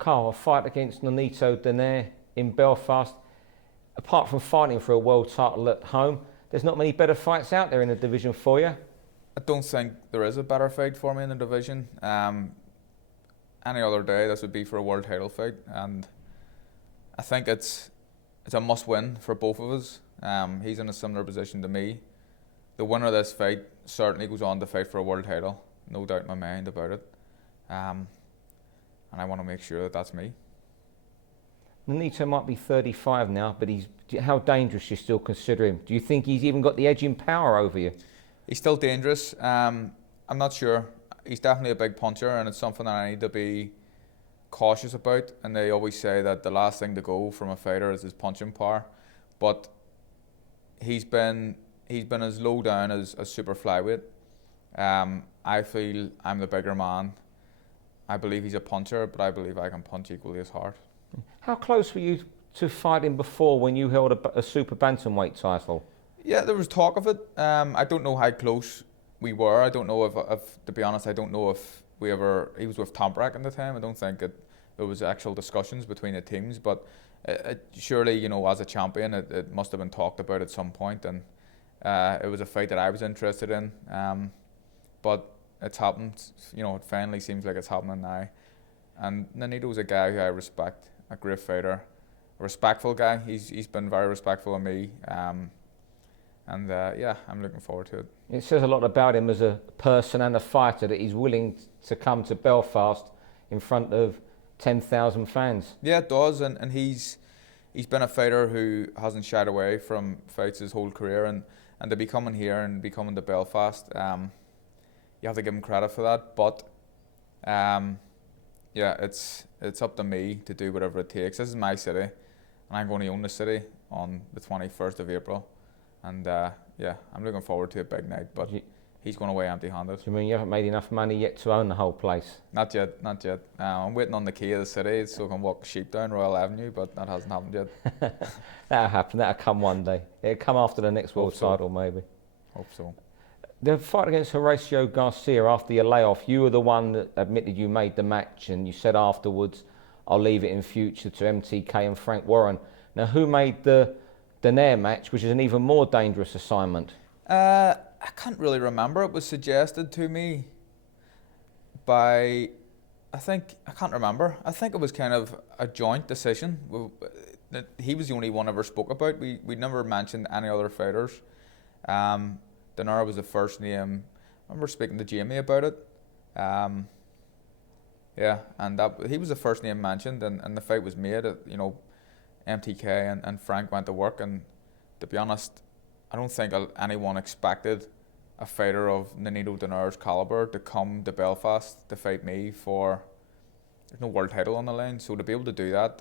Carl, a fight against Nonito Donaire in Belfast. Apart from fighting for a world title at home, there's not many better fights out there in the division for you. I don't think there is a better fight for me in the division. Any other day, this would be for a world title fight, and I think it's a must-win for both of us. He's in a similar position to me. The winner of this fight certainly goes on to fight for a world title, no doubt in my mind about it. And I want to make sure that that's me. Nonito might be 35 now, but how dangerous do you still consider him? Do you think he's even got the edge in power over you? He's still dangerous. I'm not sure. He's definitely a big puncher, and it's something that I need to be cautious about. And they always say that the last thing to go from a fighter is his punching power. But he's been as low down as super flyweight. I feel I'm the bigger man. I believe he's a puncher, but I believe I can punch equally as hard. How close were you to fighting before when you held a super bantamweight title? Yeah, there was talk of it. I don't know how close we were. I don't know if to be honest, I don't know if he was with Tombrack at the time. I don't think there was actual discussions between the teams, but surely, you know, as a champion, it must have been talked about at some point, and it was a fight that I was interested in. But it's happened, you know, it finally seems like it's happening now. And Nonito's a guy who I respect, a great fighter, a respectful guy. He's been very respectful of me. Yeah, I'm looking forward to it. It says a lot about him as a person and a fighter that he's willing to come to Belfast in front of 10,000 fans. Yeah, it does, and he's been a fighter who hasn't shied away from fights his whole career, and to be coming here and be coming to Belfast, you have to give him credit for that. But yeah, it's up to me to do whatever it takes. This is my city, and I'm going to own the city on the 21st of April. And yeah, I'm looking forward to a big night, but he's going away empty-handed. Do you mean you haven't made enough money yet to own the whole place? Not yet. I'm waiting on the key of the city so I can walk sheep down Royal Avenue, but that hasn't happened yet. That'll happen. That'll come one day. It'll come after the next world title, maybe. Hope so. The fight against Horacio Garcia after your layoff, you were the one that admitted you made the match, and you said afterwards, I'll leave it in future to MTK and Frank Warren. Now, who made the Donaire match, which is an even more dangerous assignment? I can't really remember. It was suggested to me by, I can't remember. I think it was kind of a joint decision. He was the only one I ever spoke about. We never mentioned any other fighters. Donaire was the first name. I remember speaking to Jamie about it. Yeah, and he was the first name mentioned, and the fight was made. You know, MTK and Frank went to work, and to be honest, I don't think anyone expected a fighter of Nonito Donaire's caliber to come to Belfast to fight me for. There's no world title on the line, so to be able to do that,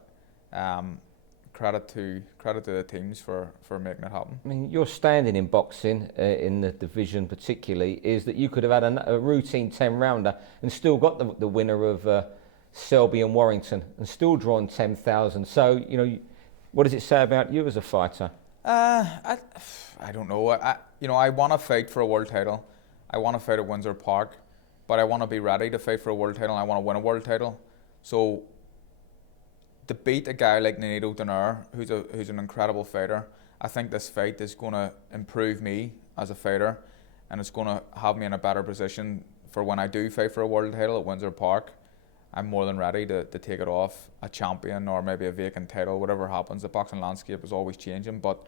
credit to the teams for making it happen. I mean, your standing in boxing, in the division particularly, is that you could have had a routine 10-rounder and still got the winner of Selby and Warrington and still drawn 10,000. So, you know, what does it say about you as a fighter? I don't know. I want to fight for a world title. I want to fight at Windsor Park, but I want to be ready to fight for a world title. And I want to win a world title. So to beat a guy like Nonito Donaire, who's an incredible fighter, I think this fight is going to improve me as a fighter, and it's going to have me in a better position for when I do fight for a world title at Windsor Park. I'm more than ready to take it off a champion or maybe a vacant title, whatever happens. The boxing landscape is always changing, but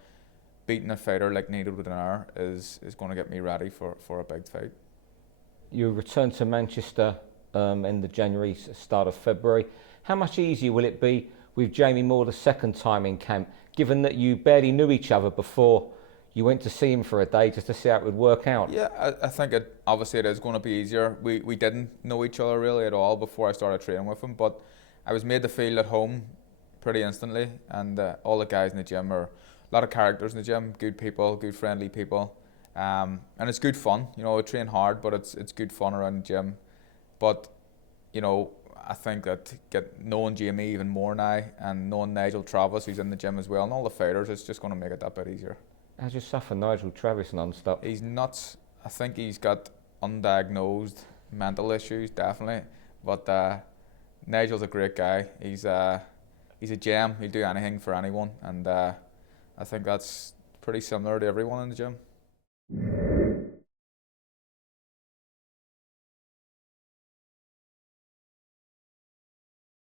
beating a fighter like Nonito Donaire is going to get me ready for a big fight. You returned to Manchester end of January, start of February. How much easier will it be with Jamie Moore the second time in camp, given that you barely knew each other before you went to see him for a day just to see how it would work out? Yeah, I think obviously it is going to be easier. We didn't know each other really at all before I started training with him, but I was made to feel at home pretty instantly, and all the guys in the gym are a lot of characters in the gym, good people, good friendly people, and it's good fun. You know, I train hard, but it's good fun around the gym. But, you know, I think that knowing Jamie even more now and knowing Nigel Travis, who's in the gym as well, and all the fighters, it's just going to make it that bit easier. How's your suffer Nigel Travis non-stop? He's nuts. I think he's got undiagnosed mental issues, definitely. But Nigel's a great guy. He's a gem. He'll do anything for anyone, and I think that's pretty similar to everyone in the gym.